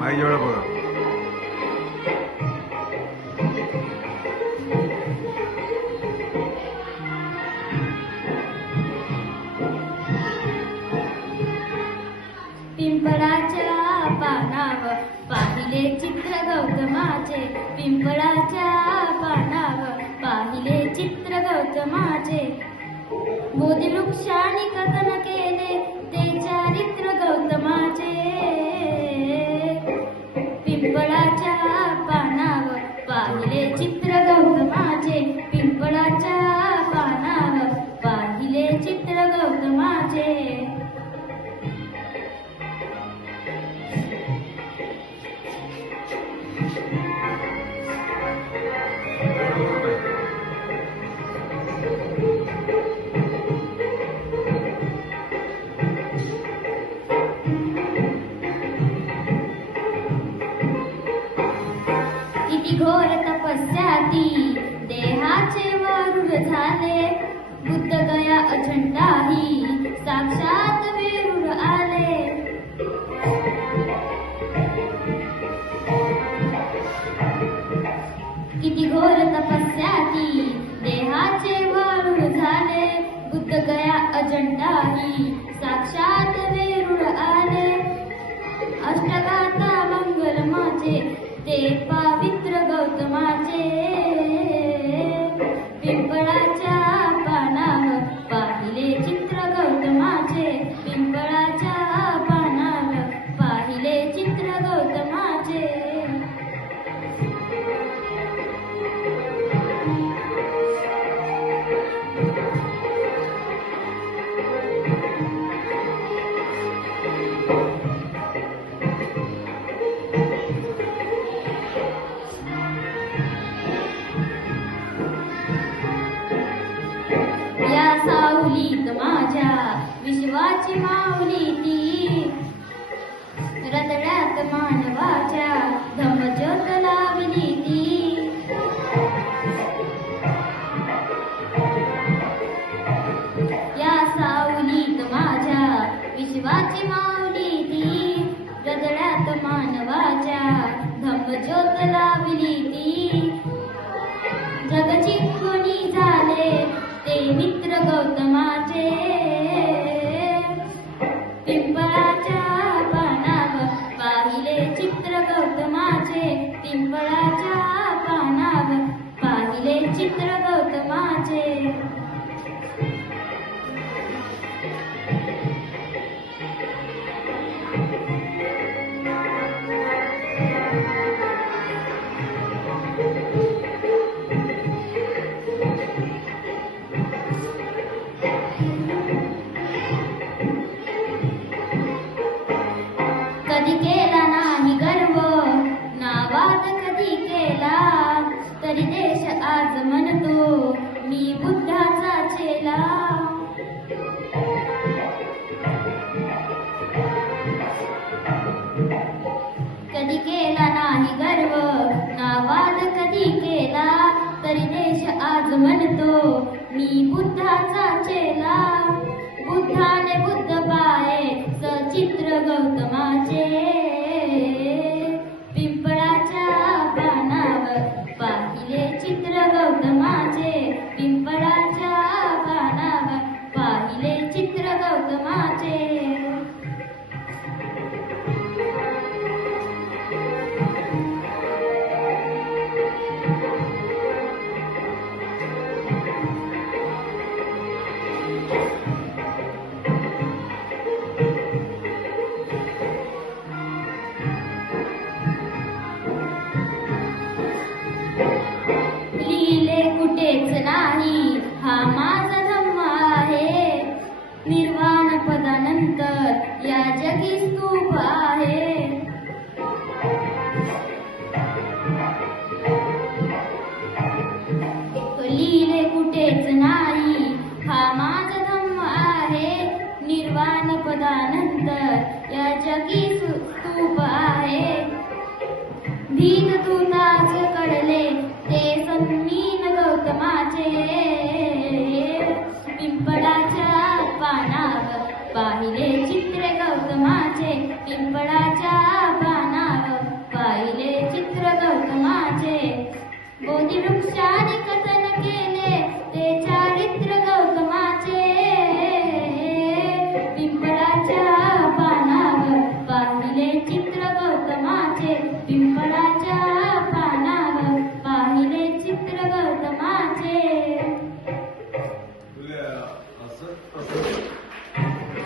माझ्याजवळ बघा. पिंपळाच्या पानावर पाहिले चित्र गौतमाचे, पिंपळाच्या पानावर पाहिले चित्र गौतमाचे. बोधी वृक्षाने कथन केले ते चारित्र गौतमाचे. पिंपळाच्या पानावर पाहिले चित्र गौतमाचे, पिंपळाच्या पानावर पाहिले चित्र गौतमाचे. किती घोर तपस्या ती देहाचे वरूड झाले, बुद्ध गया अजंठाही साक्षात वेरूळ आले. किती घोर तपस्या ती देहाचे वरूड झाले, बुद्ध गया अजंठाही साक्षात वेरूळ आले. अष्टगाथा मंगलमाचे ते पवित्र गौतमाचे, पिंपळाच्या पानावर पाहिले चित्र गौतमाचे, पिंपळाच्या पानावर पाहिले चित्र गौतमाचे. या सावलीत माझ्या विश्वाची माऊली ती, रतड्यात मानवाच्या धम्मज्योत लावली ती. या सावलीत माझ्या विश्वाची माऊली ती, रतड्यात मानवाच्या धम्मज्योत लावली ती. जगची कोणी झाले ते मित्र गौतमाचे, पिंपळाच्या पानावर पाहिले चित्र गौतमाचे, पिंपळाच्या पानावर पाहिले चित्र गौतमाचे. कधी केला नाही गर्व नावात कधी केला, तरी देश आज म्हणतो मी बुद्धाचा चेला. कधी केला नाही गर्व नावात कधी केला, तरी देश आज म्हणतो मी बुद्धाचा चेला. बुद्धाने बुद्ध पाये सचित्र गौतमाचे, पिंपळाच्या पानावर पाहिले चित्र गौतमाचे, पिंपळाच्या पानावर पाहिले चित्र गौतमाचे. लिहिले कुठेच नाही हा माझा धम्म आहे, निर्वाण पदानंतर या जगी स्तूप आहे. लिहिले कुठेच नाही हा माझा धम्म आहे, निर्वाण पदानंतर या जगी स्तूप आहे. भीत तुलाच कळले ते सन्मीन गौतमाचे, पिंपळाच्या पानावर पाहिले चित्र गौतमाचे, पिंपळाच्या पानावर वृक्षा